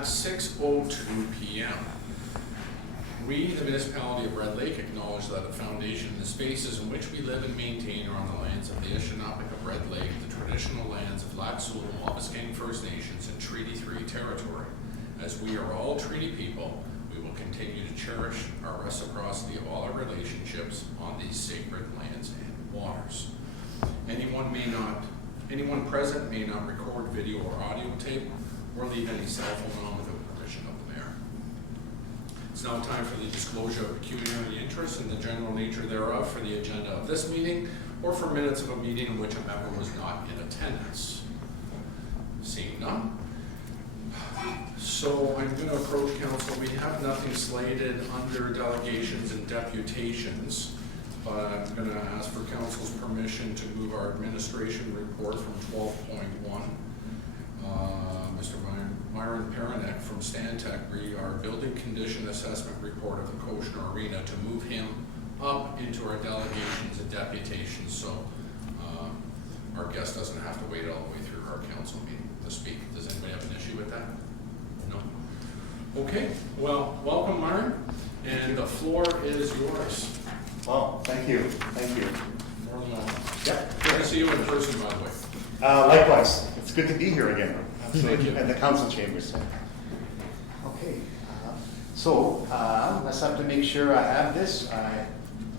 at 6:02 p.m. We, the municipality of Red Lake, acknowledge that the foundation and the spaces in which we live and maintain are on the lands of the Anishinaabe of Red Lake, the traditional lands of Lat-Sul and Wabascang First Nations in Treaty 3 territory. As we are all treaty people, we will continue to cherish our reciprocity of all our relationships on these sacred lands and waters. Anyone present may not record video or audio tape or leave any cell phone on without permission of the mayor. It's now time for the disclosure of pecuniary interest and the general nature thereof for the agenda of this meeting or for minutes of a meeting in which a member was not in attendance. Seeing none. So I'm going to approach council. We have nothing slated under delegations and deputations, but I'm going to ask for council's permission to move our administration report from 12.1. Mr. Myron Paranek from Stantec read our building condition assessment report of the Koshner Arena to move him up into our delegations and deputations, so our guest doesn't have to wait all the way through our council meeting to speak. Does anybody have an issue with that? No? Okay, well, welcome Myron, and the floor is yours. Well, thank you. More than welcome. Yep. Good to see you in person, by the way. Likewise. It's good to be here again. Thank you. At the council chambers. Okay. Let's have to make sure I have this.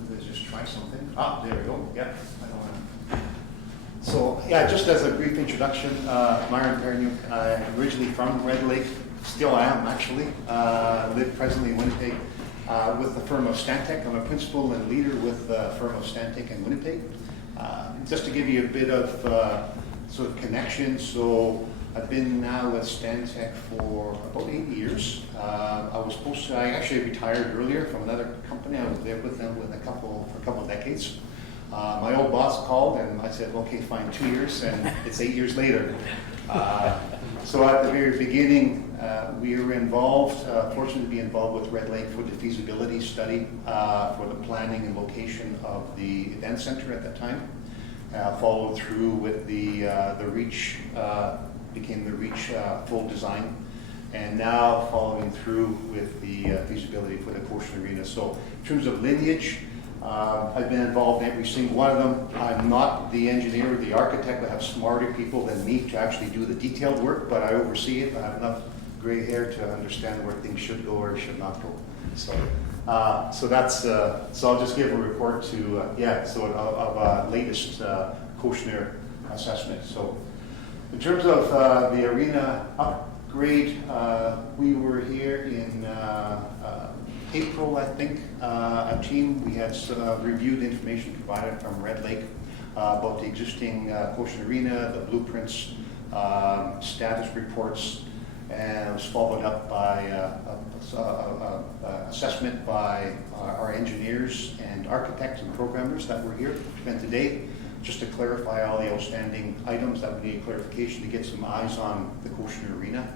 Let's just try something. There we go. Yep. I don't want to. So, yeah, just as a brief introduction, Myron Paranek, I'm originally from Red Lake. Still am, actually. Live presently in Winnipeg. With the firm of Stantec. I'm a principal and leader with the firm of Stantec in Winnipeg. Just to give you a bit of sort of connection, so I've been now with Stantec for about 8 years. I actually retired earlier from another company. I was there with them for a couple of decades. My old boss called and I said, okay, fine, 2 years, and it's 8 years later. So at the very beginning, we were involved, fortunate to be involved with Red Lake for the feasibility study for the planning and location of the event center at that time. Followed through with the REACH, became the REACH full design, and now following through with the feasibility for the Koshner Arena. So in terms of lineage, I've been involved in every single one of them. I'm not the engineer or the architect. I have smarter people than me to actually do the detailed work, but I oversee it. I have enough gray hair to understand where things should go or should not go. So I'll just give a report to of latest Koshner assessment. So in terms of the arena upgrade, we were here in April, I think. A team, we had reviewed information provided from Red Lake about the existing Koshner Arena, the blueprints, status reports, and it was followed up by assessment by our engineers and architects and programmers that were here today, just to clarify all the outstanding items that we need clarification to get some eyes on the Koshner Arena.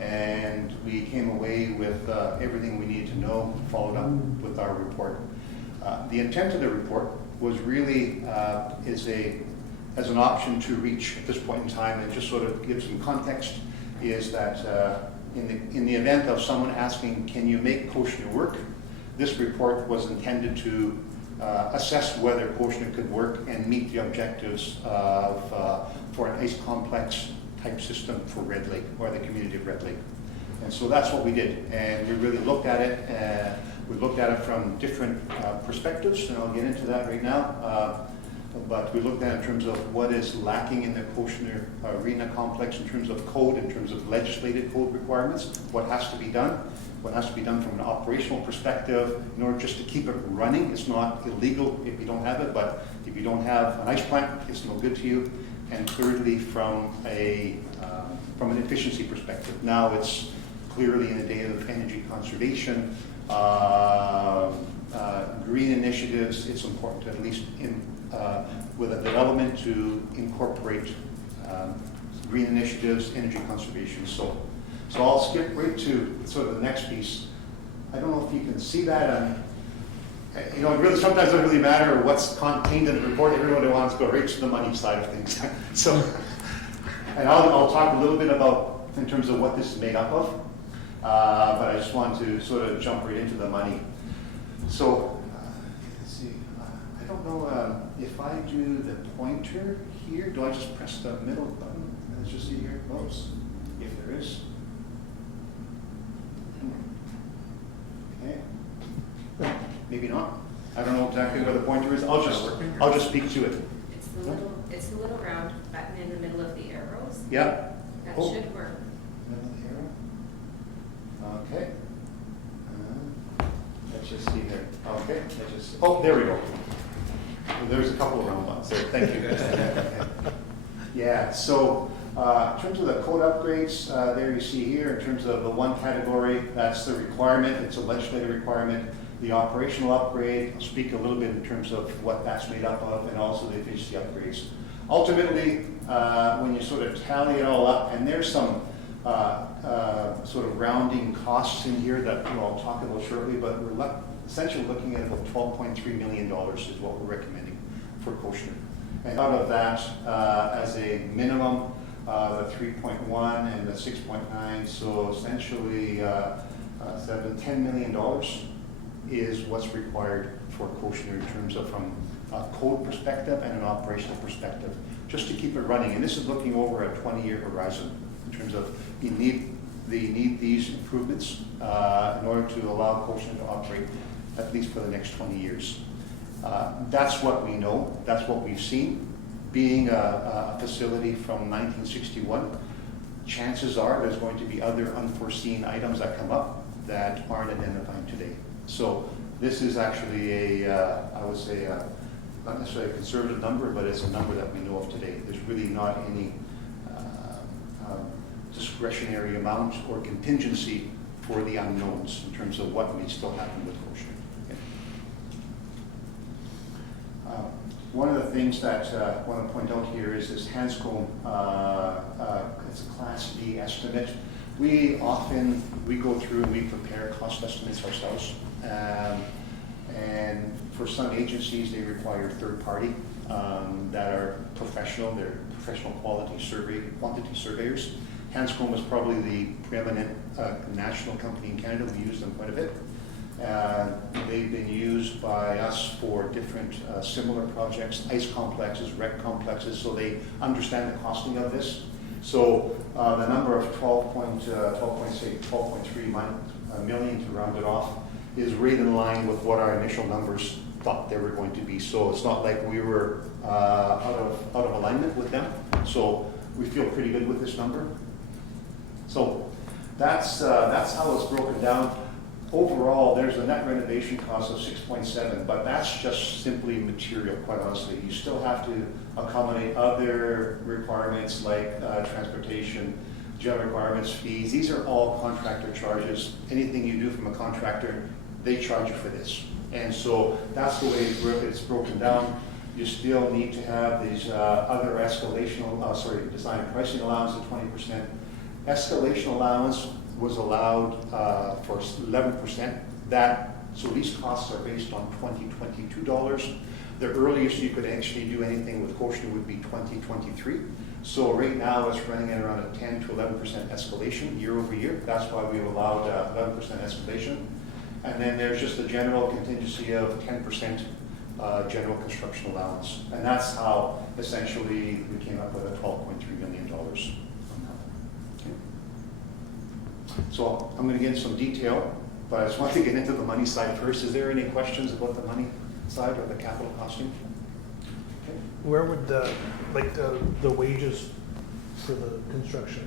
And we came away with everything we needed to know, followed up with our report. The intent of the report was really as an option to reach at this point in time, and just sort of give some context, is that in the event of someone asking, can you make Koshner work? This report was intended to assess whether Koshner could work and meet the objectives for an ice complex type system for Red Lake, or the community of Red Lake. And so that's what we did. And we really looked at it. We looked at it from different perspectives, and I'll get into that right now. But we looked at it in terms of what is lacking in the Koshner Arena complex in terms of code, in terms of legislated code requirements, what has to be done from an operational perspective in order just to keep it running. It's not illegal if you don't have it, but if you don't have an ice plant, it's no good to you. And thirdly, from an efficiency perspective. Now it's clearly in the day of energy conservation, green initiatives. It's important to at least with a development to incorporate green initiatives, energy conservation. So I'll skip right to sort of the next piece. I don't know if you can see that. It really sometimes doesn't really matter what's contained in the report. Everybody wants to go right to the money side of things. So, and I'll talk a little bit about in terms of what this is made up of. but I just want to sort of jump right into the money. So, let's see, I don't know if I do the pointer here, do I just press the middle button? Let's just see here, oops, if there is. Okay, maybe not. I don't know exactly where the pointer is. I'll just speak to it. It's the little round button in the middle of the arrows. Yeah. That Oh. should work. Middle arrow. Okay. Let's just see here. Okay. Let's just. Oh, there we go. There's a couple of round ones there. Thank you. Yeah. So in terms of the code upgrades, there you see here in terms of the one category, that's the requirement. It's a legislative requirement. The operational upgrade, I'll speak a little bit in terms of what that's made up of, and also the efficiency upgrades. Ultimately, when you sort of tally it all up, and there's some sort of rounding costs in here that I'll talk about shortly, but we're essentially looking at about $12.3 million is what we're recommending for Koshner. And out of that, as a minimum, the 3.1 and the 6.9, so essentially $10 million is what's required for Koshner in terms of from a code perspective and an operational perspective, just to keep it running. And this is looking over a 20-year horizon in terms of they need these improvements in order to allow Koshner to operate at least for the next 20 years. That's what we know. That's what we've seen. Being a facility from 1961, chances are there's going to be other unforeseen items that come up that aren't identified today. So this is actually I would say, not necessarily a conservative number, but it's a number that we know of today. There's really not any discretionary amount or contingency for the unknowns in terms of what may still happen with Koshner. One of the things that I want to point out here is this Hanscom, it's a Class D estimate. We go through and we prepare cost estimates ourselves. And for some agencies, they require third party that are professional. They're professional quantity surveyors. Hanscom is probably the preeminent national company in Canada. We use them quite a bit. They've been used by us for different similar projects, ice complexes, wreck complexes, so they understand the costing of this. So the number of 12.3 million to round it off is right in line with what our initial numbers thought they were going to be. So it's not like we were out of alignment with them. So we feel pretty good with this number. So that's how it's broken down. Overall, there's a net renovation cost of 6.7, but that's just simply material, quite honestly. You still have to accommodate other requirements like transportation, general requirements, fees. These are all contractor charges. Anything you do from a contractor, they charge you for this. And so that's the way it's broken down. You still need to have these other design and pricing allowance of 20%. Escalation allowance was allowed for 11%. So these costs are based on 2022 dollars. The earliest you could actually do anything with Koshner would be 2023. So right now it's running at around a 10 to 11% escalation year over year. That's why we've allowed 11% escalation. And then there's just a general contingency of 10% general construction allowance. And that's how essentially we came up with a $12.3 million. So I'm going to get into some detail, but I just want to get into the money side first. Is there any questions about the money side or the capital costing? Okay. Where would the wages for the construction,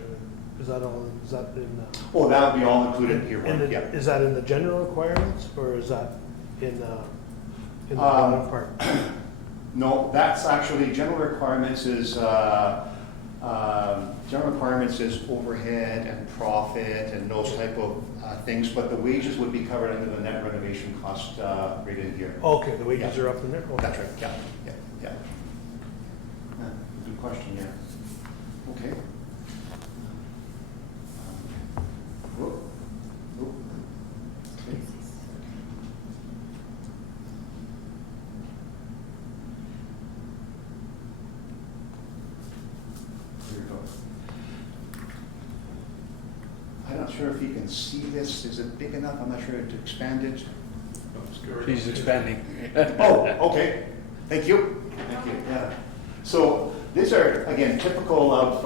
is that in Oh, that would be all included in here. Yeah. Is that in the general requirements, or is that in the bottom part? No, that's actually general requirements is overhead and profit and those type of things, but the wages would be covered under the net renovation cost right in here. Okay, the wages are up in there? Okay. That's right, yeah. Good question, yeah. Okay. Whoop. Whoop. Okay. Here we go. not sure if you can see this. Is it big enough? I'm not sure to expand it. She's expanding. Oh, okay. Thank you. Thank you. Yeah. So these are, again, typical of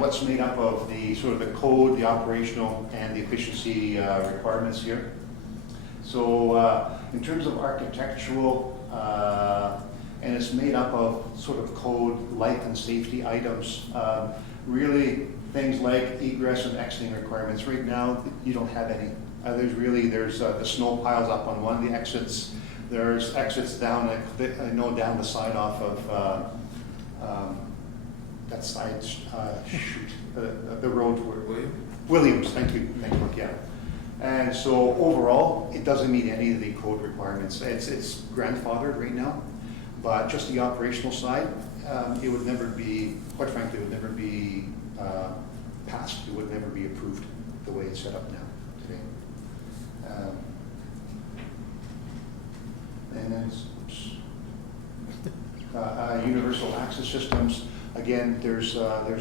what's made up of the sort of the code, the operational, and the efficiency requirements here. So in terms of architectural, and it's made up of sort of code, life and safety items. Really things like egress and exiting requirements. Right now, you don't have any. There's the snow piles up on one of the exits. There's exits down, down the side off of that side shoot, the road where Williams. Thank you, yeah. And so overall, it doesn't meet any of the code requirements. It's grandfathered right now, but just the operational side, it would never be, quite frankly, it would never be passed. It would never be approved the way it's set up now today. And then universal access systems. Again, there's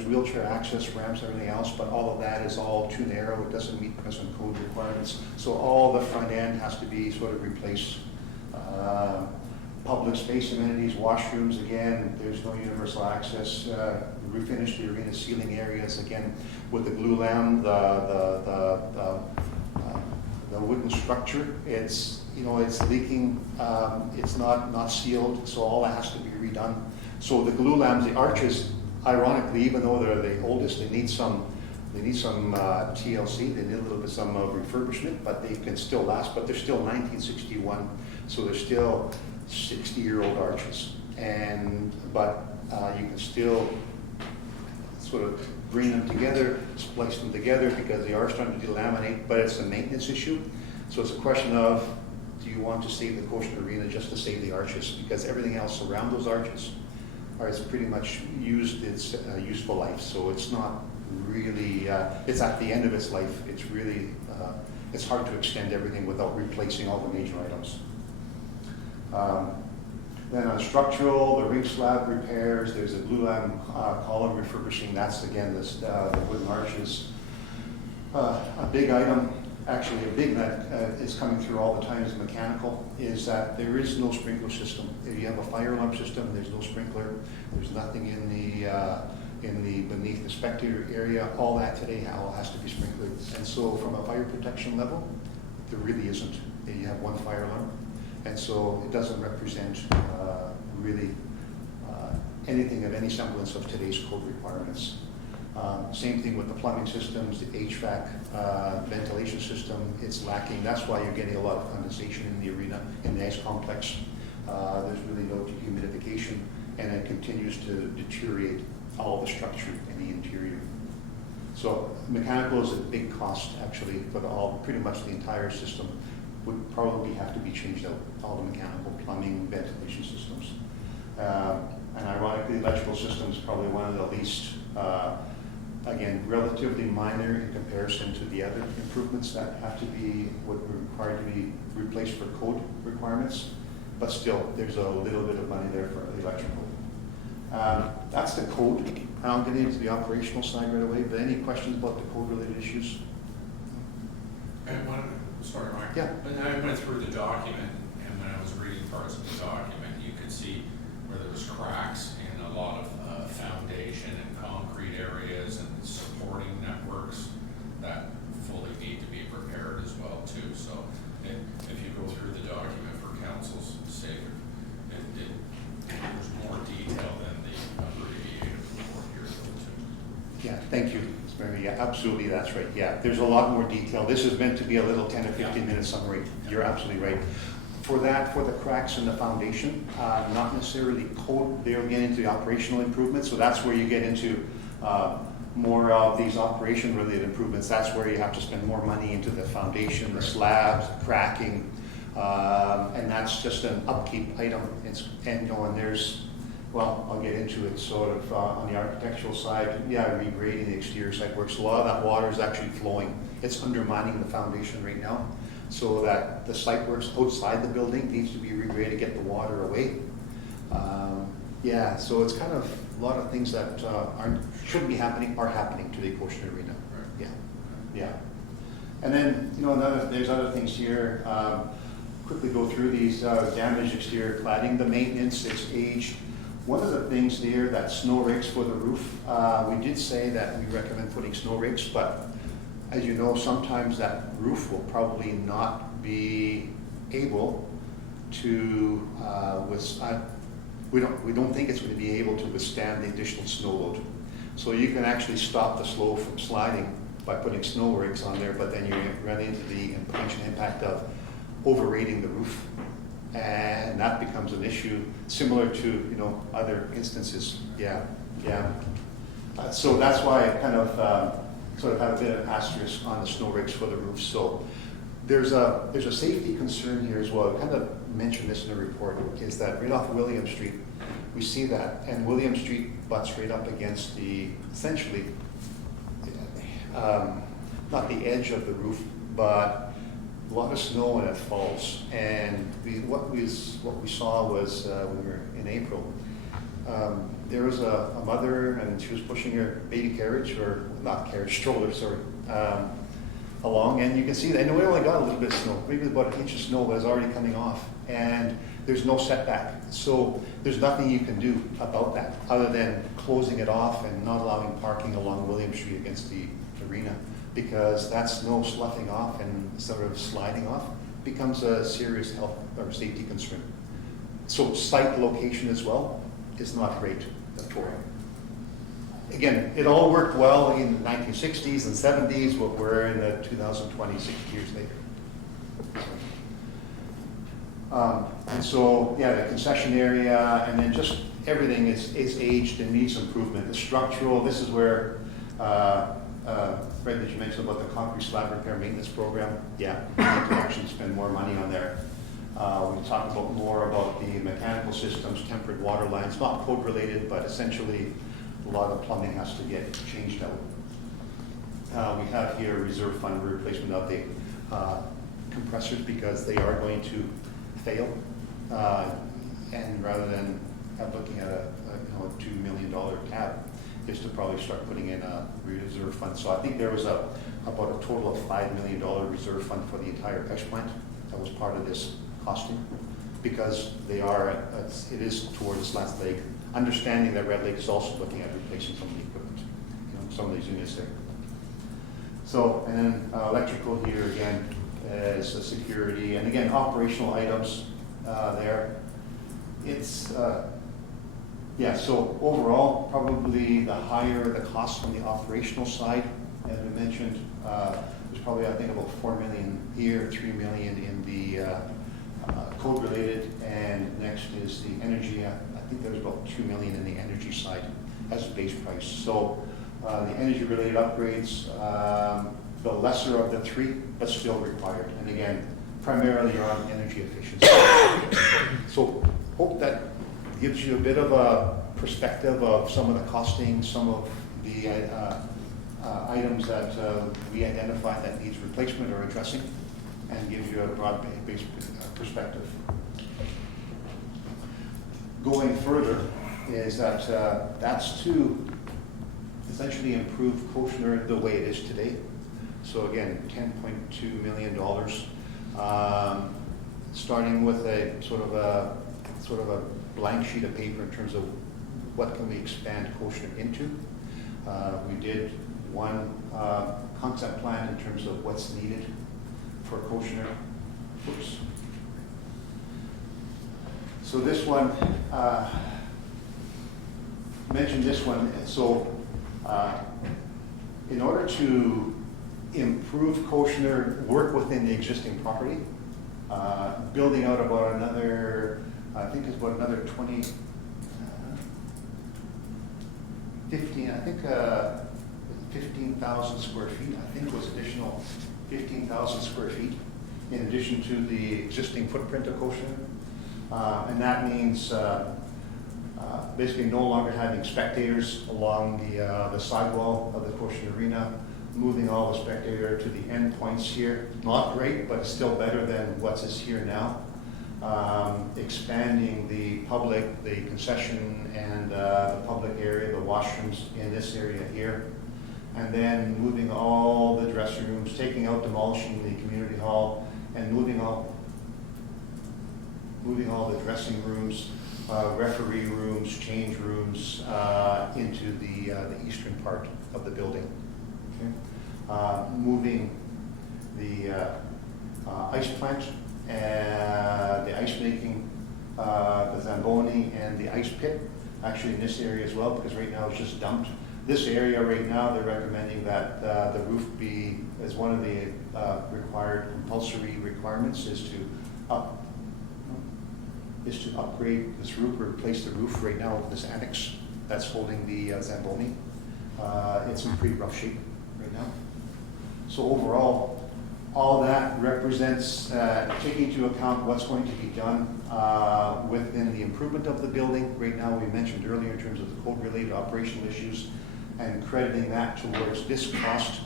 wheelchair access ramps, everything else, but all of that is all too narrow. It doesn't meet present code requirements. So all the front end has to be sort of replaced. Public space amenities, washrooms, again, there's no universal access. Refinish the arena ceiling areas, again, with the glue lamp, the wooden structure. It's it's leaking. It's not sealed, so all that has to be redone. So the glue lamps, the arches, ironically, even though they're the oldest, they need some TLC. They need a little bit some refurbishment, but they can still last. But they're still 1961, so they're still 60-year-old arches. But you can still sort of bring them together, splice them together because they are starting to delaminate. But it's a maintenance issue. So it's a question of, do you want to save the Coastal Arena just to save the arches? Because everything else around those arches is pretty much used its useful life. So it's not really, it's at the end of its life. It's really, it's hard to extend everything without replacing all the major items. Then on structural, the ring slab repairs, there's a glue lamp column refurbishing. That's again the wooden arches. A big item, actually a big that is coming through all the time is mechanical, is that there is no sprinkler system. If you have a fire alarm system, there's no sprinkler. There's nothing in the beneath the spectator area. All that today all has to be sprinkled. And so from a fire protection level, there really isn't. You have one fire alarm. And so it doesn't represent really anything of any semblance of today's code requirements. Same thing with the plumbing systems, the HVAC ventilation system, it's lacking. That's why you're getting a lot of condensation in the arena, in the ice complex. There's really no dehumidification, and it continues to deteriorate all the structure in the interior. So mechanical is a big cost actually for pretty much the entire system. Would probably have to be changed out, all the mechanical, plumbing, ventilation systems. And ironically, electrical systems probably one of the least, again, relatively minor in comparison to the other improvements that have to be, what were required to be replaced for code requirements. But still, there's a little bit of money there for the electrical. That's the code. I'll get into the operational side right away, but any questions about the code-related issues? Sorry, Mike. Yeah. When I went through the document, and when I was reading parts of the document, you could see where there was cracks in a lot of foundation and concrete areas and supporting networks that fully need to be repaired as well too. So if you go through the document for council's sake, there's more detail than the abbreviated report here too. Yeah, thank you. Yeah, absolutely, that's right. Yeah, there's a lot more detail. This is meant to be a little 10 to 15 minute summary. You're absolutely right. For that, for the cracks in the foundation, not necessarily code, they'll get into the operational improvements. So that's where you get into more of these operation related improvements. That's where you have to spend more money into the foundation, the slabs, cracking, and that's just an upkeep item. And there's, well, I'll get into it sort of on the architectural side. Yeah, regrading the exterior site works. A lot of that water is actually flowing. It's undermining the foundation right now. So that the site works outside the building needs to be regraded to get the water away. Yeah, so it's kind of a lot of things that shouldn't be happening are happening to the Coastal Arena. Right. Yeah. Yeah. And then, there's other things here. Quickly go through these. Damaged exterior cladding, the maintenance, it's aged. One of the things there, that snow rakes for the roof, we did say that we recommend putting snow rakes, but as you know, sometimes that roof will probably not be able to, we don't think it's going to be able to withstand the additional snow load. So you can actually stop the slope from sliding by putting snow rakes on there, but then you run into the potential impact of overrating the roof. And that becomes an issue similar to, other instances. Yeah. So that's why I kind of sort of have a bit of an asterisk on the snow rakes for the roof. So there's a safety concern here as well. I kind of mentioned this in the report, is that right off William Street, we see that, and William Street butts right up against the, essentially, not the edge of the roof, but a lot of snow and it falls. And what we saw was when we were in April, there was a mother and she was pushing her baby carriage, or not carriage, stroller, sorry, along, and you can see that, and we only got a little bit of snow, maybe about an inch of snow, but it's already coming off, and there's no setback. So there's nothing you can do about that other than closing it off and not allowing parking along William Street against the arena, because that snow sloughing off and sort of sliding off becomes a serious health or safety concern. So site location as well is not great at all. Again, it all worked well in the 1960s and 70s, but we're in the 2020, 6 years later. And so, yeah, the concession area, and then just everything is aged and needs improvement. The structural, this is where, Fred, did you mention about the concrete slab repair maintenance program? Yeah, we need to actually spend more money on there. We talked about more about the mechanical systems, tempered water lines, not code related, but essentially a lot of plumbing has to get changed out. We have here a reserve fund replacement update. Compressors, because they are going to fail, and rather than looking at a $2 million tab, is to probably start putting in a reserve fund. So I think there was about a total of $5 million reserve fund for the entire PESH plant that was part of this costing, because it is towards its last leg. Understanding that Red Lake is also looking at replacing some of the equipment, some of these units there. So, and then electrical here again as a security, and again operational items there. It's yeah. So overall, probably the higher the cost on the operational side, as we mentioned, there's probably I think about $4 million here, $3 million in the code related, and next is the energy. I think there's about $2 million in the energy side as a base price. So the energy related upgrades, the lesser of the three, but still required. And again, primarily around energy efficiency. So hope that gives you a bit of a perspective of some of the costing, some of the items that we identified that needs replacement or addressing, and gives you a broad-based perspective. Going further is that that's to essentially improve Koshner the way it is today. So again, $10.2 million, starting with a sort of a blank sheet of paper in terms of what can we expand Koshner into. We did one concept plan in terms of what's needed for Koshner. Oops. So this one, mentioned this one. So in order to improve Koshner, work within the existing property, building out about another, I think it's about another 15,000 square feet. I think it was additional 15,000 square feet in addition to the existing footprint of Koshner. And that means basically no longer having spectators along the sidewall of the Koshner Arena, moving all the spectator to the end points here. Not great, but still better than what's is here now. Expanding the public, the concession, and the public area, the washrooms in this area here. and then moving all the dressing rooms, taking out, demolishing the community hall, and moving all the dressing rooms, referee rooms, change rooms into the eastern part of the building. Okay? Moving the ice plant, and the ice making, the Zamboni, and the ice pit, actually in this area as well, because right now it's just dumped. This area right now, they're recommending that the roof be, as one of the required compulsory requirements, is to upgrade this roof, or replace the roof right now of this annex that's holding the Zamboni. It's in pretty rough shape right now. So overall, all that represents taking into account what's going to be done within the improvement of the building. Right now, we mentioned earlier in terms of the code-related operational issues, and crediting that towards this cost.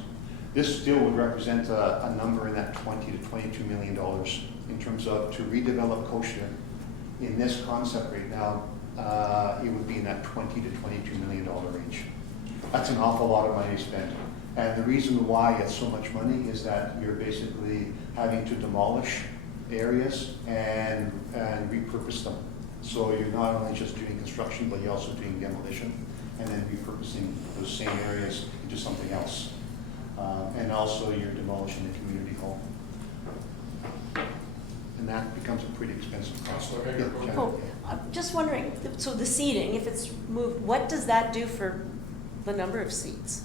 This still would represent a number in that $20 to $22 million in terms of to redevelop Kosher. In this concept right now, it would be in that $20 to $22 million range. That's an awful lot of money to spend. And the reason why it's so much money is that you're basically having to demolish areas and repurpose them. So you're not only just doing construction, but you're also doing demolition and then repurposing those same areas into something else. And also you're demolishing the community hall. And that becomes a pretty expensive cost. Councilor Hager, go ahead. Oh, I'm just wondering, so the seating, if it's moved, what does that do for the number of seats?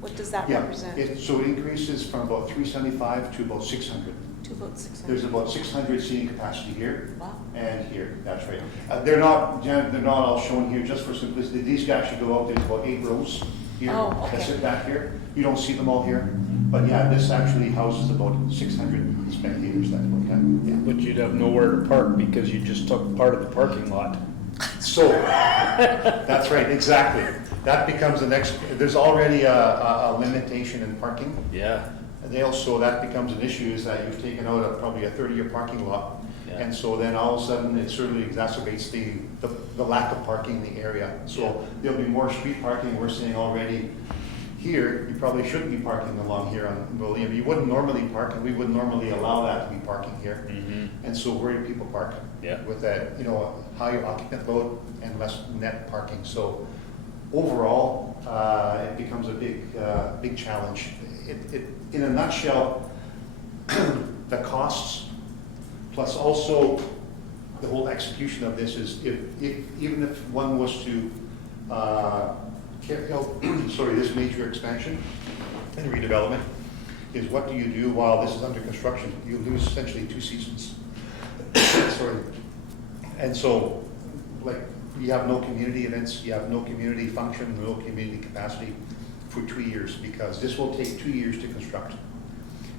What does that represent? So it increases from about 375 to about 600. To about 600? There's about 600 seating capacity here. Wow. And here, that's right. They're not all shown here just for simplicity. These actually go out, there's about 8 rows here Oh, okay. that sit back here. You don't see them all here. But yeah, this actually houses about 600 spectators that look at. Yeah. But you'd have nowhere to park because you just took part of the parking lot. So, that's right, exactly. That becomes the next, there's already a limitation in parking. Yeah. And so that becomes an issue, is that you've taken out probably a 30-year parking lot. Yeah. And so then all of a sudden, it certainly exacerbates the lack of parking in the area. So there'll be more street parking. We're seeing already here, you probably shouldn't be parking along here on William. You wouldn't normally park, and we wouldn't normally allow that to be parking here. Mm-hmm. And so where do people park? Yeah. With that, higher occupant load and less net parking. So overall, it becomes a big challenge. In a nutshell, the costs, plus also the whole execution of this is, even if one was to carry out, this major expansion and redevelopment, is what do you do while this is under construction? You lose essentially 2 seasons. Sorry. And so, you have no community events, you have no community function, no community capacity for 2 years, because this will take 2 years to construct.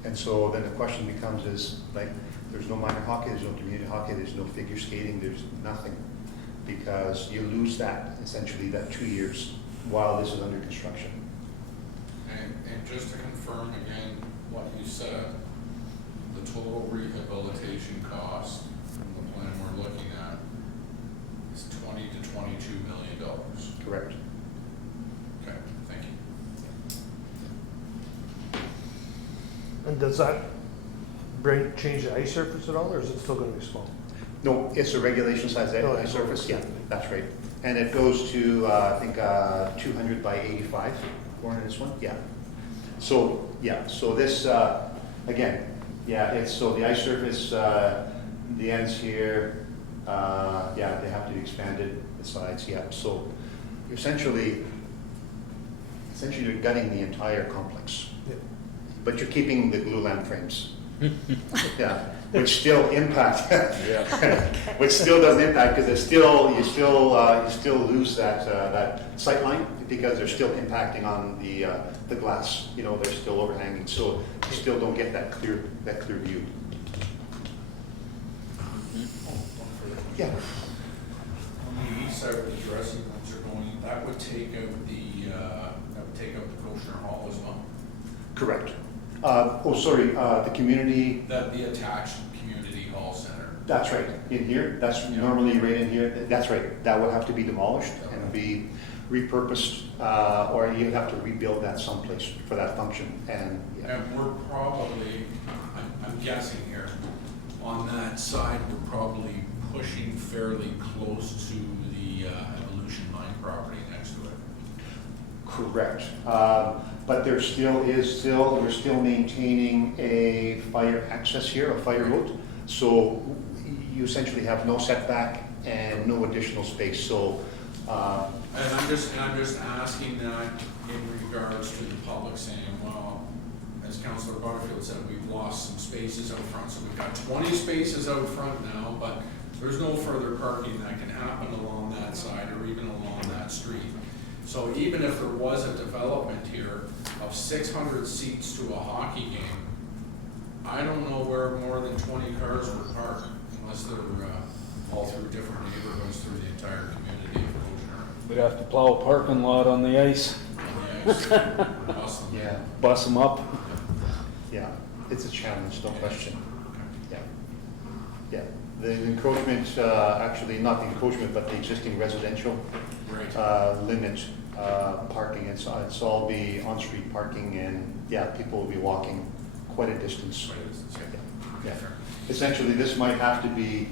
And so then the question becomes there's no minor hockey, there's no community hockey, there's no figure skating, there's nothing. Because you lose that, essentially, that 2 years while this is under construction. And just to confirm again what you said, the total rehabilitation cost from the plan we're looking at is $20 to $22 million. Correct. Okay, thank you. And does that change the ice surface at all, or is it still gonna be small? No, it's a regulation size Oh, ice surface, yeah, okay. that's right. And it goes to, I think, 200 by 85, according to this one, yeah. So this, again, so the ice surface, the ends here, they have to be expanded, the sides, yeah. So essentially you're gutting the entire complex, Yeah. but you're keeping the glulam frames. Yeah, which still impact, which still does impact, because you still lose that sight line, because they're still impacting on the glass. They're still overhanging, so you still don't get that clear view. Yeah. On the east side where the dressing rooms are going, that would take out the Kosher Hall as well? Correct. The community. The attached community hall center. That's right, in here, that's normally right in here, that's right, that will have to be demolished and be, repurposed, or you'd have to rebuild that someplace for that function, and, yeah. And we're probably, I'm guessing here, on that side, we're probably pushing fairly close to the Evolution Mine property next to it. Correct. But there still is, we're still maintaining a fire access here, a fire road. So you essentially have no setback and no additional space, so. And I'm just asking that in regards to the public saying, well, as Councillor Butterfield said, we've lost some spaces out front, so we've got 20 spaces out front now, but there's no further parking that can happen along that side or even along that street. So even if there was a development here of 600 seats to a hockey game, I don't know where more than 20 cars would park unless they're all through different neighborhoods through the entire community of Coachella. We'd have to plow a parking lot on the ice, On the ice, bus them. Yeah, bus them up. yeah, it's a challenge, no question. Yeah, yeah. The encroachment, actually not the encroachment, but the existing residential Right. limit parking. It's all be on-street parking, and yeah, people will be walking quite a distance. Quite a distance, yeah. Yeah. Fair. Essentially, this might have to be,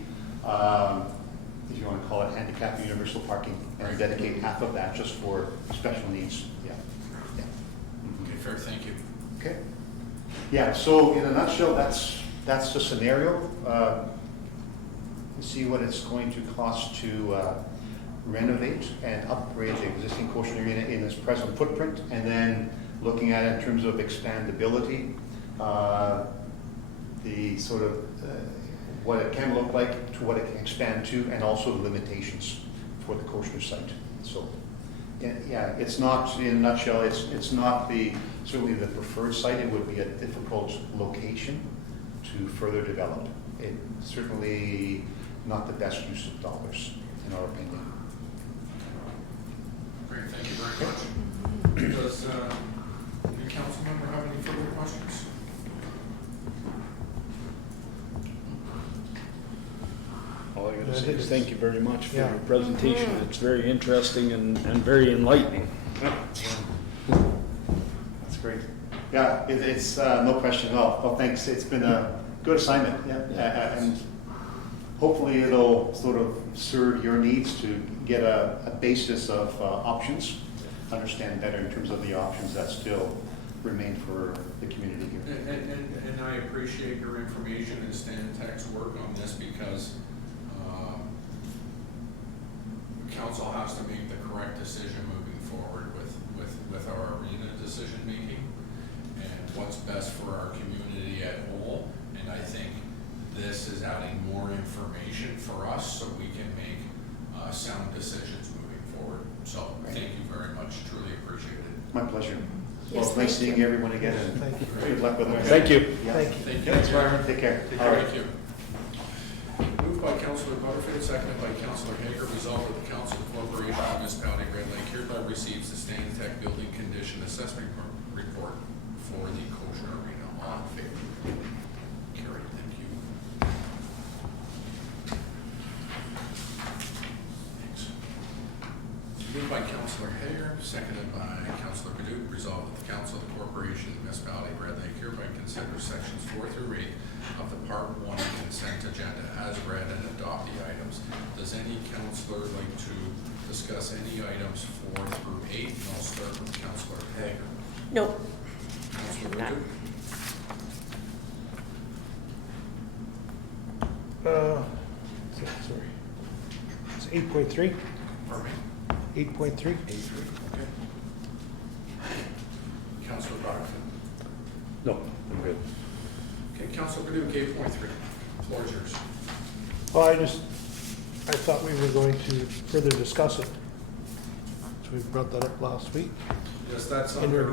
if you want to call it handicap universal parking, and Right. dedicate half of that just for special needs. Yeah. Yeah. Okay, fair, thank you. Okay. Yeah, so in a nutshell, that's the scenario. See what it's going to cost to renovate and upgrade the existing Coaching Arena in its present footprint, and then looking at it in terms of expandability, the sort of what it can look like to what it can expand to, and also the limitations for the Coaching site. So, yeah, it's not, in a nutshell, it's not certainly the preferred site. It would be a difficult location to further develop. It's certainly not the best use of dollars, in our opinion. Great, thank you very much. Does any council member have any further questions? All I I gotta say think is it's- thank you very much for Yeah. your presentation. It's very interesting and very enlightening. That's great. Yeah, it's no question at all. Well, thanks. It's been a good assignment, yeah. And hopefully it'll sort of serve your needs to get a basis of options, understand better in terms of the options that still remain for the community here. And I appreciate your information and Stan Tech's work on this because council has to make the correct decision moving forward with our arena decision making and what's best for our community at whole. And I think this is adding more information for us so we can make sound decisions moving forward. So thank you very much, truly appreciate it. My pleasure. Yes, Well, nice thank seeing everyone again, and Thank you. good luck with it. Thank you. Yeah. Thank you. Thank you. Thanks, Myron. Take care. All right. Thank you. Moved by Councillor Butterfield, seconded by Councillor Hager, resolved that the Council of Corporation of Municipality of Red Lake hereby receives the Stan Tech Building Condition Assessment Report for the Kosher Arena. All in favor? Carried, thank you. Thanks. Moved by Councillor Hager, seconded by Councillor Paduk, resolved that the Council of the Corporation of the Municipality of Red Lake hereby considers sections 4 through 8 of the Part 1 consent agenda as read and adopt the items. Does any councillor like to discuss any items 4 through 8? And I'll start with Councillor Hager. No, Councillor Not. Paduk? Sorry. It's 8.3, Pardon me? 8.3. 8-3, okay. Councillor Butterfield. No, I'm good. Okay, Councillor Paduk, 8.3. Floor is yours. Well, I thought we were going to further discuss it. So we brought that up last week. Yes, that's under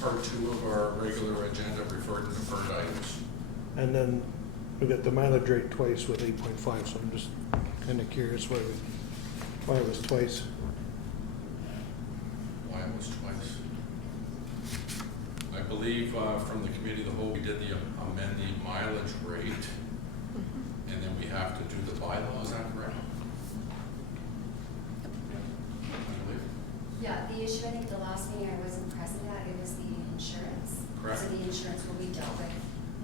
part 2 of our regular agenda, referred to deferred items. And then we got the mileage rate twice with 8.5, so I'm just kind of curious why it was twice. Why it was twice? I believe from the committee of the whole, we did the amend the mileage rate, and then we have to do the bylaw, is that correct? I believe. Yeah, the issue, I think the last meeting I wasn't present at, it was the insurance. Correct. So the insurance will be dealt with.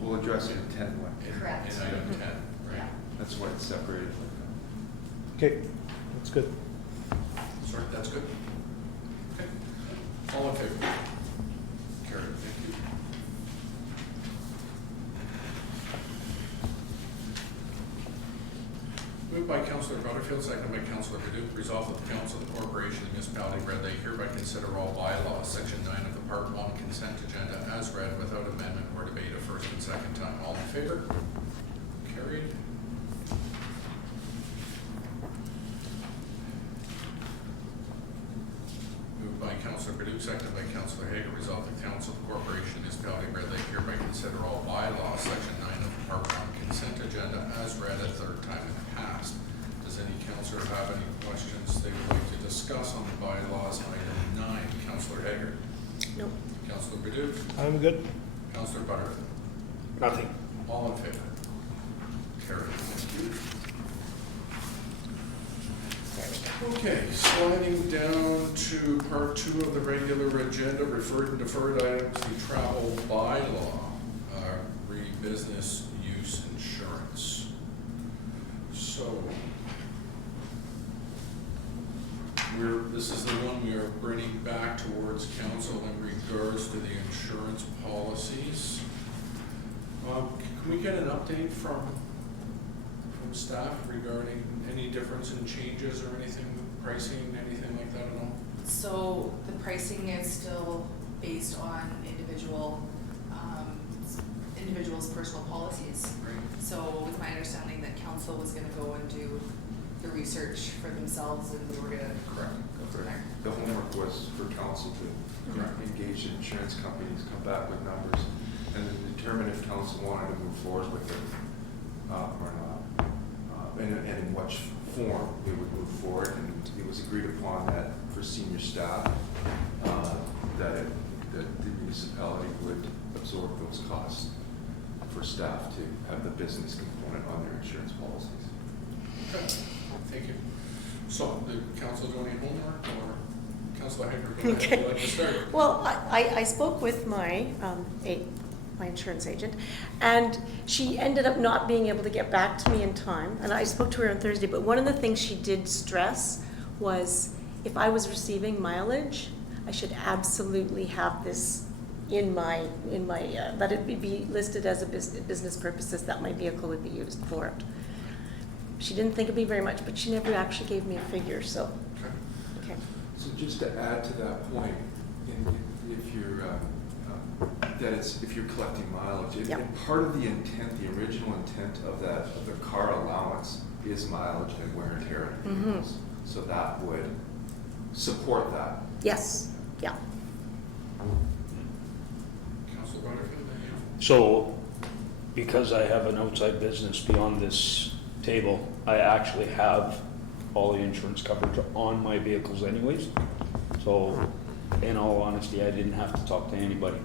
We'll address it in 10 one. Correct. In item 10, right? Yeah. That's why it's separated like Okay, that's good. Sorry, that's good? Okay. All in favor? Carried, thank you. Moved by Councillor Butterfield, seconded by Councillor Padu, resolved that the Council of the Corporation of the Municipality of Red Lake hereby consider all bylaws, section 9 of the Part 1 consent agenda as read without amendment or debate a first and second time. All in favor? Carried. Moved by Councillor Padu, seconded by Councillor Hager, resolved that the Council of the Corporation of the Municipality of Red Lake hereby consider all bylaws, section 9 of the Part 1 consent agenda as read a third time and passed. Does any councillor have any questions they would like to discuss on the bylaws item 9? Councillor Hager. No. Councillor Padu. I'm good. Councillor Butterfield. Nothing. All in favor? Carried. Thank you. Okay, sliding down to part 2 of the regular agenda, referred and deferred items, the travel bylaw, business use insurance. So, this is the one we are bringing back towards council in regards to the insurance policies. Can we get an update from staff regarding any difference in changes or anything, pricing, anything like that at all? So the pricing is still based on individuals' personal policies. Right. So with my understanding that council was gonna go and do the research for themselves and we were gonna Correct. go from there. The homework was for council to engage the insurance companies, come back with numbers, and then determine if council wanted to move forward with it or not, and in what form they would move forward. And it was agreed upon that for senior staff, that the municipality would absorb those costs for staff to have the business component on their insurance policies. Okay, thank you. So, the council do any homework, or Councilor Hager, go ahead, would you like to start? Well, I spoke with my insurance agent, and she ended up not being able to get back to me in time, and I spoke to her on Thursday, but one of the things she did stress was if I was receiving mileage, I should absolutely have this in my that it be listed as a business purposes, that my vehicle would be used for it. She didn't think it'd be very much, but she never actually gave me a figure, so. Okay. Okay. So just to add to that point, if you're if you're collecting mileage, Yep. and part of the intent, the original intent of the car allowance is mileage and wear and tear on vehicles. So that would support that. Yes, yeah. Councilor Butterfield, any? So, because I have an outside business beyond this table, I actually have all the insurance coverage on my vehicles anyways. So, in all honesty, I didn't have to talk to anybody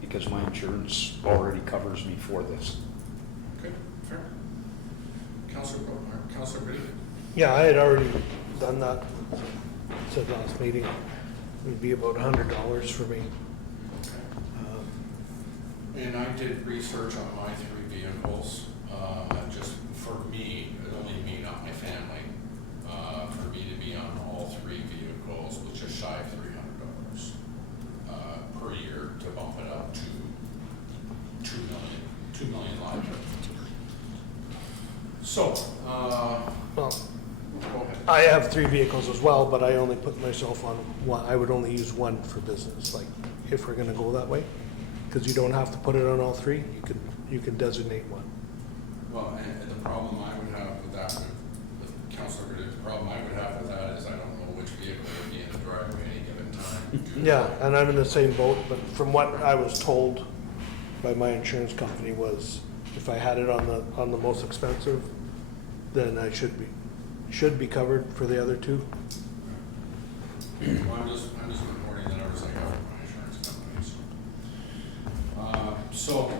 because my insurance already covers me for this. Okay, fair. Councilor Brady? Yeah, I had already done that, said last meeting. It would be about $100 for me. And I did research on my 3 vehicles, just for me, only me, not my family, for me to be on all 3 vehicles, which is shy of $300 per year to bump it up to 2 million lives. So, Well, go ahead. I have 3 vehicles as well, but I only put myself on one. I would only use one for business, like if we're gonna go that way. Because you don't have to put it on all 3, you can designate one. Well, and the problem I would have with that, with Councilor Purdue, the problem I would have with that is I don't know which vehicle would be in the driveway at any given time. Yeah, and I'm in the same boat, but from what I was told by my insurance company was if I had it on the most expensive, then I should be covered for the other 2. Well, I'm just reporting the numbers I got from my insurance company, so.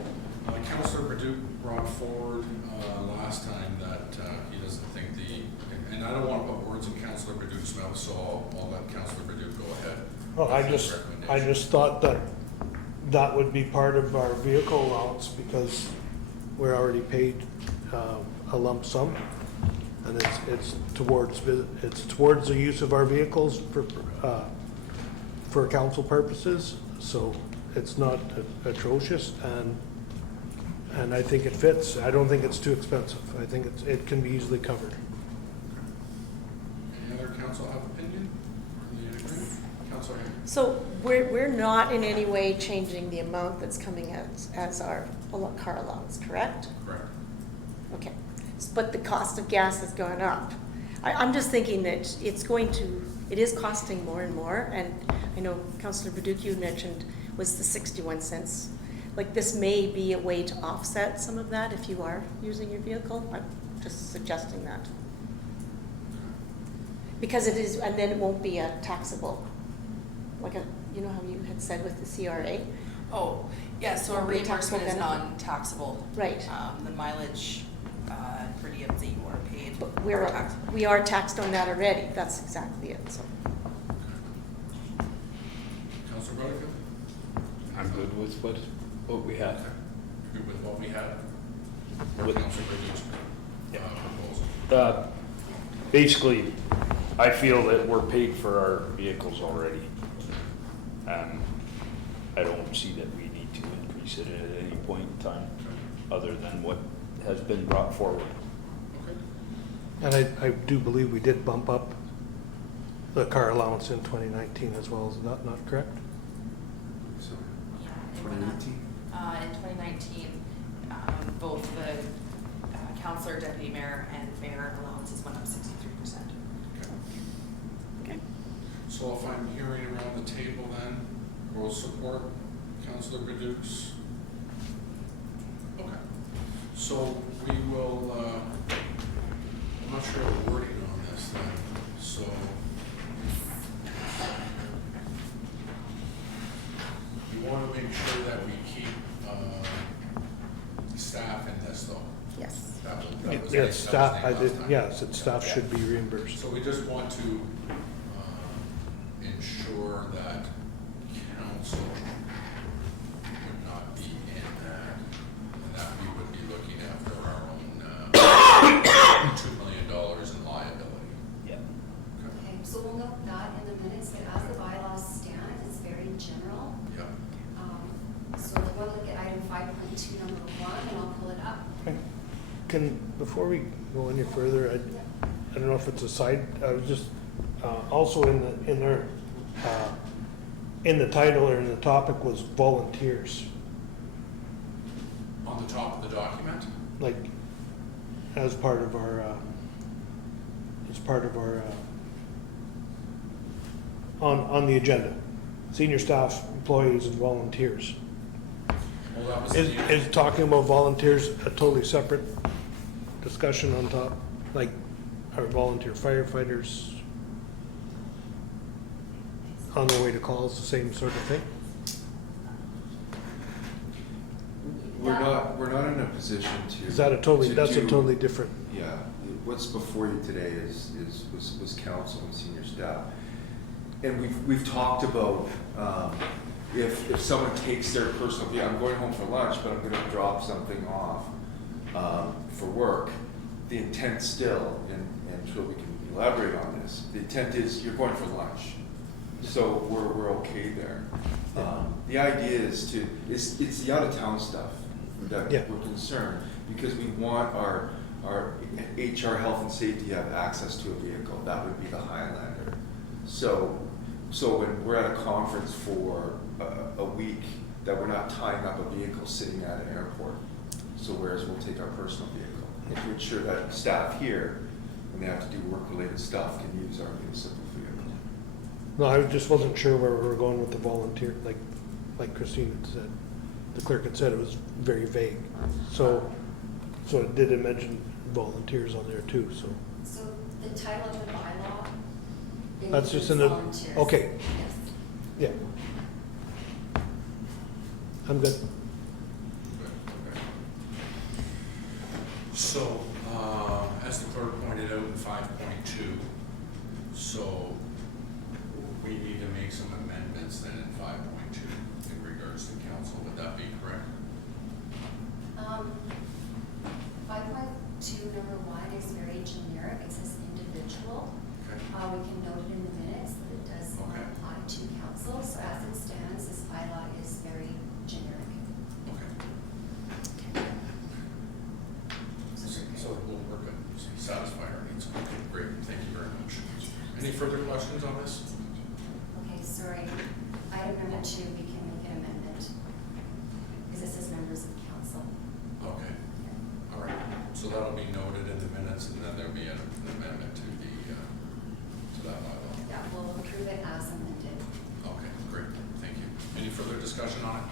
Councilor Purdue Perdue brought forward last time that he doesn't think and I don't want to put words in Councillor Perdue's mouth, so I'll let Councillor Perdue go ahead. Well, I with his just recommendation. thought that that would be part of our vehicle allowance because we're already paid a lump sum. And it's towards the use of our vehicles for council purposes, so it's not atrocious, and I think it fits. I don't think it's too expensive. I think it can be easily covered. Any other council have opinion? Any agreement? Councillor Henry? So we're not in any way changing the amount that's coming as our car allowance, correct? Correct. Okay, but the cost of gas has gone up. I'm just thinking that it is costing more and more, and I know Councillor Baduki, you mentioned was the 61 cents. Like, this may be a way to offset some of that if you are using your vehicle. I'm just suggesting that. Because it is, and then it won't be a taxable, like you know how you had said with the CRA? Oh, yeah, so our Won't be a taxable reimbursement is benefit. non-taxable. Right. The mileage, per diems that you are paid But are taxable. we are taxed on that already. That's exactly it, so. Councillor Butterfield? I'm good with what we have. Good with what we had? Or With- Councillor Perdue's proposal? Basically, I feel that we're paid for our vehicles already. I don't see that we need to increase it at any point in time, other than what has been brought forward. Okay. And I do believe we did bump up the car allowance in 2019 as well. Is that not correct? So, Yeah, it went up. 2018? In 2019, both the councillor, deputy mayor, and mayor allowances went up 63%. Okay. Okay. So if I'm hearing around the table then, we'll support Councillor Perdue's. Okay. So we will, I'm not sure of the wording on this then, so. We want to make sure that we keep staff in this though. Yes. That was Yes, staff, last time. yes, staff should be reimbursed. So we just want to ensure that council would not be in that, and that we would be looking after our own $2 million in liability. Yeah. Okay, so we'll note that in the minutes, but as the bylaws stand, it's very general. Yep. So we'll look at item 5.2, number 1, and I'll pull it up. Before we go any further, I don't know if it's a side, I was just, also in the title or in the topic was volunteers, On the top of the document? like, as part of our, on the agenda, senior staff, employees, and volunteers. Well, that was Is talking about volunteers a totally separate discussion on top, like our volunteer firefighters on their way to calls, the same sort of thing? We're not in a position to. Is that that's a do- totally different, Yeah, what's before you today was council and senior staff. And we've talked about, if someone takes their personal vehicle, I'm going home for lunch, but I'm gonna drop something off, for work. The intent still, and sure we can elaborate on this, the intent is you're going for lunch. So we're okay there. The idea is it's the out of town stuff that Yeah. we're concerned, because we want our HR health and safety to have access to a vehicle. That would be the Highlander. So when we're at a conference for a week, that we're not tying up a vehicle sitting at an airport. So whereas we'll take our personal vehicle to ensure that staff here, when they have to do work-related stuff, can use our municipal vehicle. no, I just wasn't sure where we were going with the volunteer, like Christine had said. The clerk had said it was very vague, so it did mention volunteers on there too, so. So the title of the bylaw. That's just includes in the- volunteers. okay. Yes. Yeah. I'm good. Good, okay. So, as the clerk pointed out in 5.2, so we need to make some amendments then in 5.2 in regards to council. Would that be correct? 5.2, number 1 is very generic. It says individual. Okay. We can note it in the minutes that it does not Okay. apply to council. So as it stands, this bylaw is very generic. Okay. So we're good. So we'll work on satisfy our needs. Okay, great. Thank you very much. Any further questions on this? Okay, sorry. Item number 2, we can make an amendment. Because it says members of council. Okay. All right. So that'll be noted in the minutes, and then there'll be an amendment to the to that bylaw. That will approve it as amended. Okay, great. Thank you. Any further discussion on it?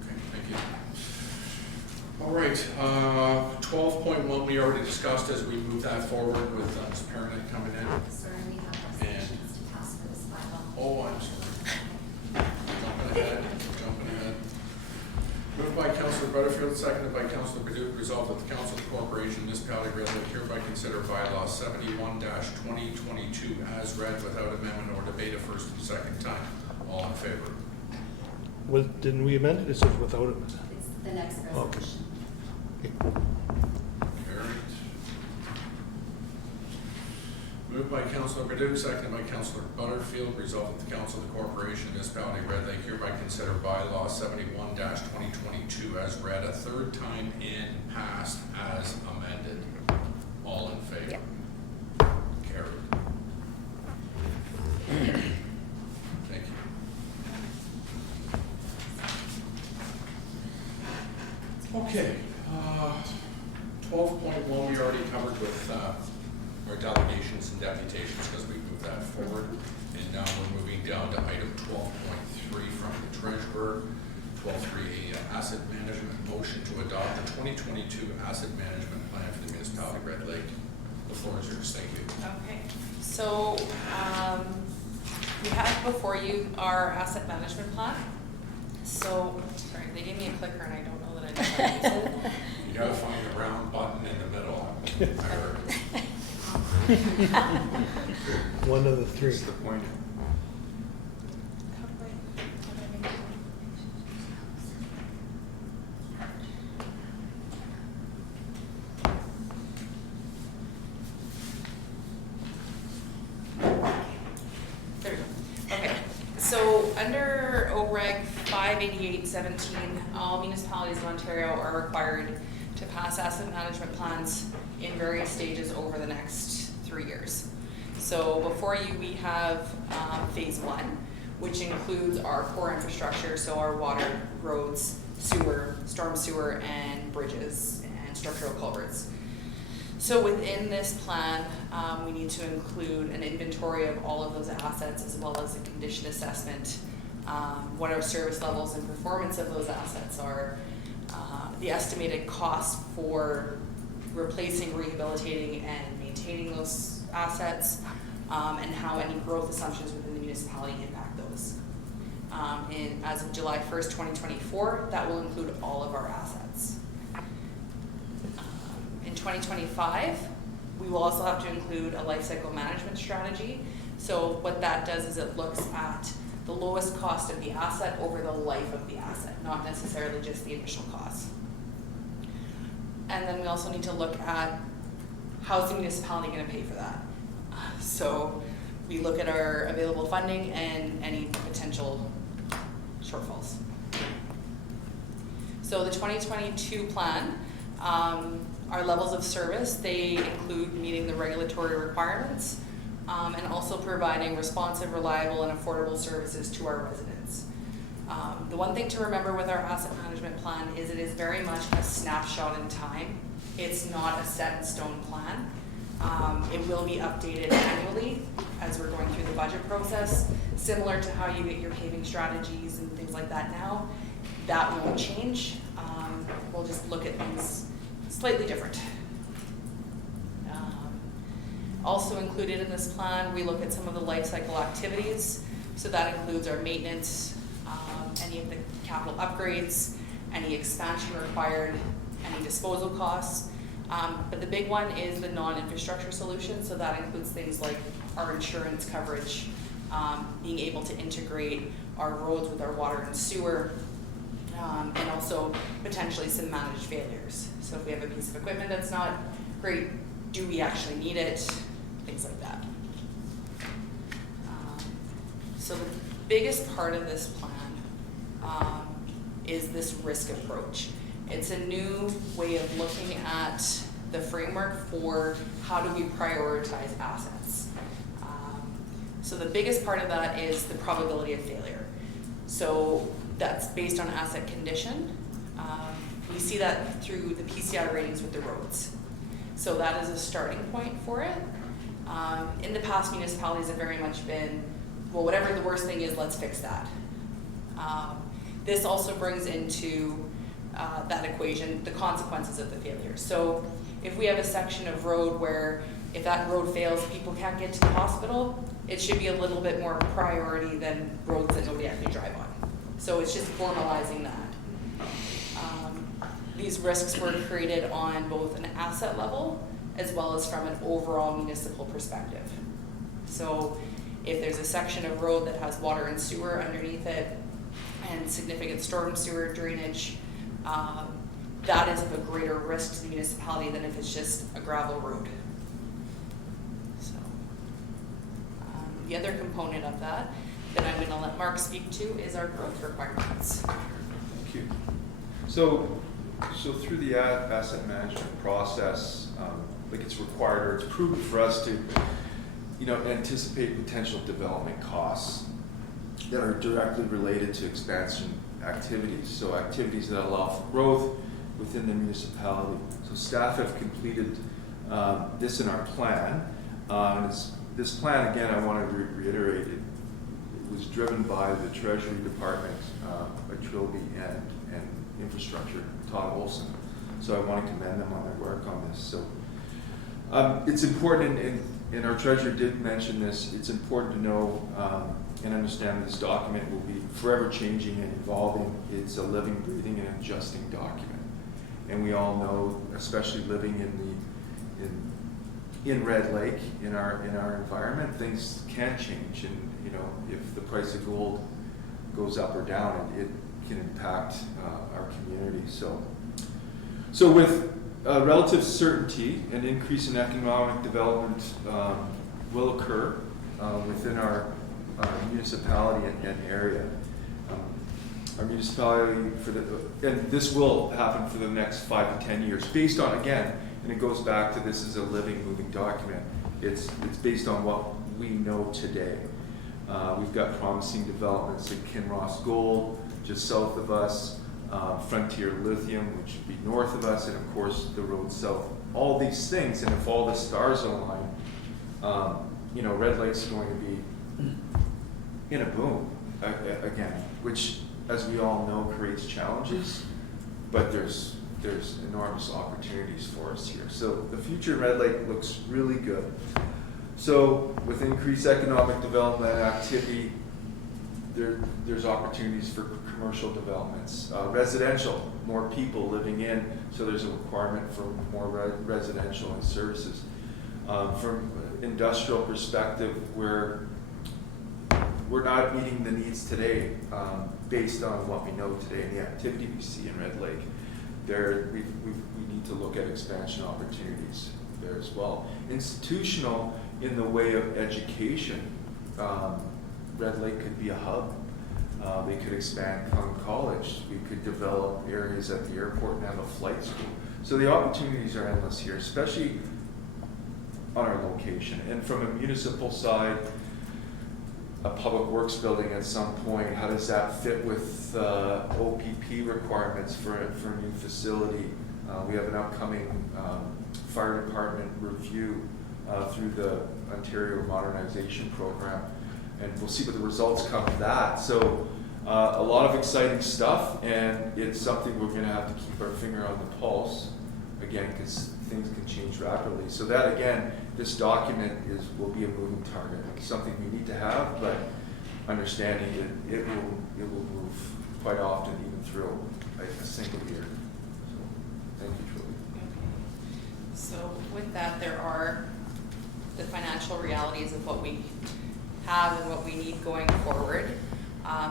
Okay, thank you. All right, 12.1 we already discussed as we move that forward with Ms. Pernick coming in. Sorry, we have And- resolutions to pass for this bylaw. Oh, I'm sorry. Jumping ahead. Moved by Councilor Butterfield, seconded by Councilor Baduch, resolved that the Council of the Corporation Municipality of Red Lake hereby consider bylaw 71-2022 as read without amendment or debate a first and second time. All in favor? Didn't we amend it? It says without amendment. It's the next Okay. resolution. Carried. Moved by Councilor Baduch, seconded by Councilor Butterfield, resolved that the Council of the Corporation Municipality of Red Lake hereby consider bylaw 71-2022 as read a third time and passed as amended. All in favor? Yep. Carried. Thank you. Okay, 12.1 we already covered with our delegations and deputations because we moved that forward. And now we're moving down to item 12.3 from the treasurer. 12.3 asset management motion to adopt the 2022 asset management plan for the municipality of Red Lake. The floor is yours. Thank you. Okay, so, we have before you our asset management plan. So, sorry, they gave me a clicker and I don't know that I know how to use it. You gotta find the round button in the middle. I heard. One of the three. It's the point. How do I make it? There we go. Okay, so under OREG 58817, all municipalities in Ontario are required to pass asset management plans in various stages over the next 3 years. So before you, we have phase 1, which includes our core infrastructure, so our water, roads, sewer, storm sewer, and bridges, and structural culverts. So within this plan, we need to include an inventory of all of those assets as well as a condition assessment, what our service levels and performance of those assets are, the estimated cost for replacing, rehabilitating, and maintaining those assets, and how any growth assumptions within the municipality impact those. As of July 1st, 2024, that will include all of our assets. In 2025, we will also have to include a life cycle management strategy. So what that does is it looks at the lowest cost of the asset over the life of the asset, not necessarily just the initial cost. And then we also need to look at how's the municipality going to pay for that. So we look at our available funding and any potential shortfalls. So the 2022 plan, our levels of service, they include meeting the regulatory requirements and also providing responsive, reliable, and affordable services to our residents. The one thing to remember with our asset management plan is it is very much a snapshot in time. It's not a set in stone plan. It will be updated annually as we're going through the budget process, similar to how you get your paving strategies and things like that now. That won't change. We'll just look at things slightly different. Also included in this plan, we look at some of the life cycle activities. So that includes our maintenance, any of the capital upgrades, any expansion required any disposal costs. But the big one is the non-infrastructure solution, so that includes things like our insurance coverage, being able to integrate our roads with our water and sewer, and also potentially some managed failures. So if we have a piece of equipment that's not great, do we actually need it? Things like that. So the biggest part of this plan is this risk approach. It's a new way of looking at the framework for how do we prioritize assets. So the biggest part of that is the probability of failure. So that's based on asset condition. We see that through the PCI ratings with the roads. So that is a starting point for it. In the past, municipalities have very much been, well, whatever the worst thing is, let's fix that. This also brings into that equation the consequences of the failure. So if we have a section of road where if that road fails, people can't get to the hospital, it should be a little bit more priority than roads that nobody actually drive on. So it's just formalizing that. These risks were created on both an asset level as well as from an overall municipal perspective. So if there's a section of road that has water and sewer underneath it and significant storm sewer drainage, that is of a greater risk to the municipality than if it's just a gravel road. So the other component of that I'm going to let Mark speak to is our growth requirements. Thank you. So through the asset management process, like it's required or it's prudent for us to, anticipate potential development costs that are directly related to expansion activities. So activities that allow for growth within the municipality. So staff have completed this in our plan. This plan, again, I want to reiterate, it was driven by the Treasury Department, by Trilby and Infrastructure, Todd Olson. So I want to commend them on their work on this. So it's important, and our Treasurer did mention this, it's important to know and understand that this document will be forever changing and evolving. It's a living, breathing, and adjusting document. And we all know, especially living in Red Lake, in our environment, things can change. And if the price of gold goes up or down, it can impact our community. So with relative certainty, an increase in economic development will occur within our municipality and area. Our municipality, and this will happen for the next 5 to 10 years, based on, again, and it goes back to this is a living, moving document. It's based on what we know today. We've got promising developments in Kinross Gold, just south of us, Frontier Lithium, which would be north of us, and of course the road south. All these things, and if all the stars align, Red Lake's going to be in a boom again, which, as we all know, creates challenges, but there's enormous opportunities for us here. So the future of Red Lake looks really good. So with increased economic development activity, there's opportunities for commercial developments. Residential, more people living in, so there's a requirement for more residential and services. From industrial perspective, we're not meeting the needs today based on what we know today and the activity we see in Red Lake. We need to look at expansion opportunities there as well. Institutional, in the way of education, Red Lake could be a hub. They could expand Common College. We could develop areas at the airport and have a flight school. So the opportunities are endless here, especially on our location. And from a municipal side, a public works building at some point, how does that fit with OPP requirements for a new facility? We have an upcoming fire department review through the Ontario Modernization Program, and we'll see what the results come of that. So a lot of exciting stuff, and it's something we're going to have to keep our finger on the pulse, again, because things can change rapidly. So that, again, this document will be a moving target. It's something we need to have, but understanding it will move quite often, even through a single year. So Thank you, Julie. So with that, there are the financial realities of what we have and what we need going forward.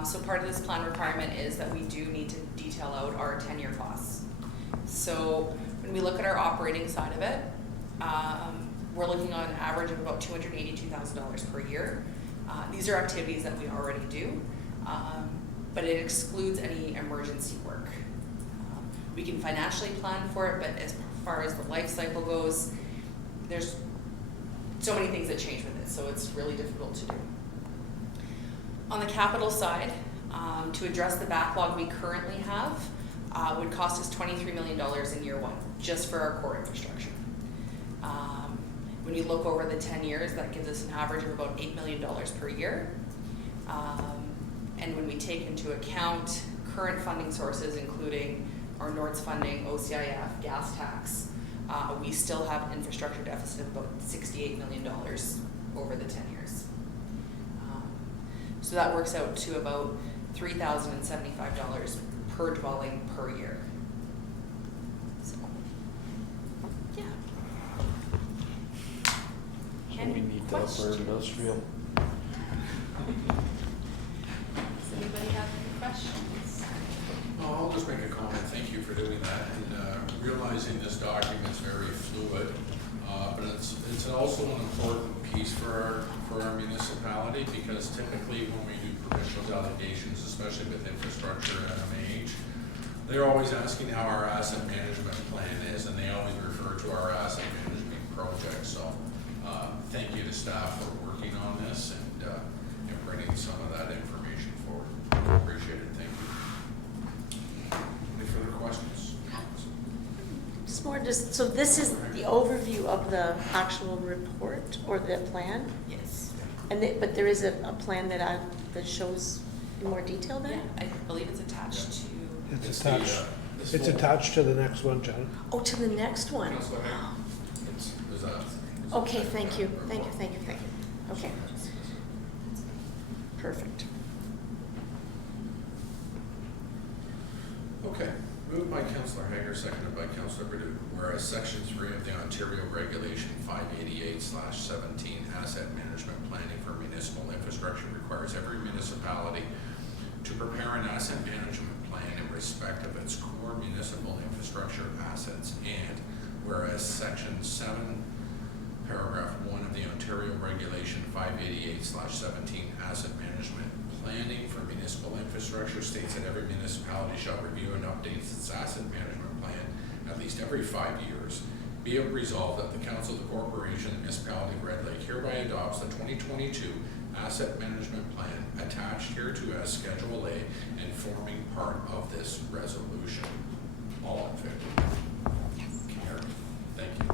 So part of this plan requirement is that we do need to detail out our 10-year costs. So when we look at our operating side of it, we're looking on an average of about $282,000 per year. These are activities that we already do, but it excludes any emergency work. We can financially plan for it, but as far as the life cycle goes, there's so many things that change with it, so it's really difficult to do. On the capital side, to address the backlog we currently have, would cost us $23 million in year one, just for our core infrastructure. When you look over the 10 years, that gives us an average of about $8 million per year. And when we take into account current funding sources, including our NORTS funding, OCIF, gas tax, we still have an infrastructure deficit of about $68 million over the 10 years. So that works out to about $3,075 per dwelling per year. So, yeah. So we need that for industrial. Does anybody have any questions? No, I'll just make a comment. Thank you for doing that and realizing this document's very fluid. But it's also an important piece for our municipality, because typically when we do provincial delegations, especially with infrastructure at MH, they're always asking how our asset management plan is, and they always refer to our asset management project. So thank you to staff for working on this and bringing some of that information forward. Appreciate it. Thank you. Any further questions? Just more, so this is the overview of the actual report or the plan? Yes. But there is a plan that shows in more detail Yeah, then? I believe it's attached to. It's the, attached, this it's whole- attached to the next one, John. Oh, to the next one? Councilor Hager. There's a- Okay, thank you. Okay, perfect. Okay, moved by Councilor Hager, seconded by Councilor Bredoux. Whereas Section 3 of the Ontario Regulation 588/17 Asset Management Planning for Municipal Infrastructure requires every municipality to prepare an asset management plan in respect of its core municipal infrastructure assets. And whereas Section 7, Paragraph 1 of the Ontario Regulation 588/17 Asset Management Planning for Municipal Infrastructure states that every municipality shall review and update its asset management plan at least every 5 years. Be it resolved that the Council of the Corporation and Municipality of Red Lake hereby adopts the 2022 Asset Management Plan attached hereto as Schedule A and forming part of this resolution. All in favor? Yes. Carried. Thank you.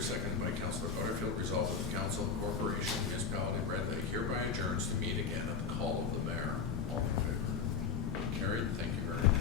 Seconded by Councilor Butterfield, resolved that the Council of the Corporation Municipality of Red Lake hereby adjourns to meet again at the call of the mayor. All in favor? Carried. Thank you very much.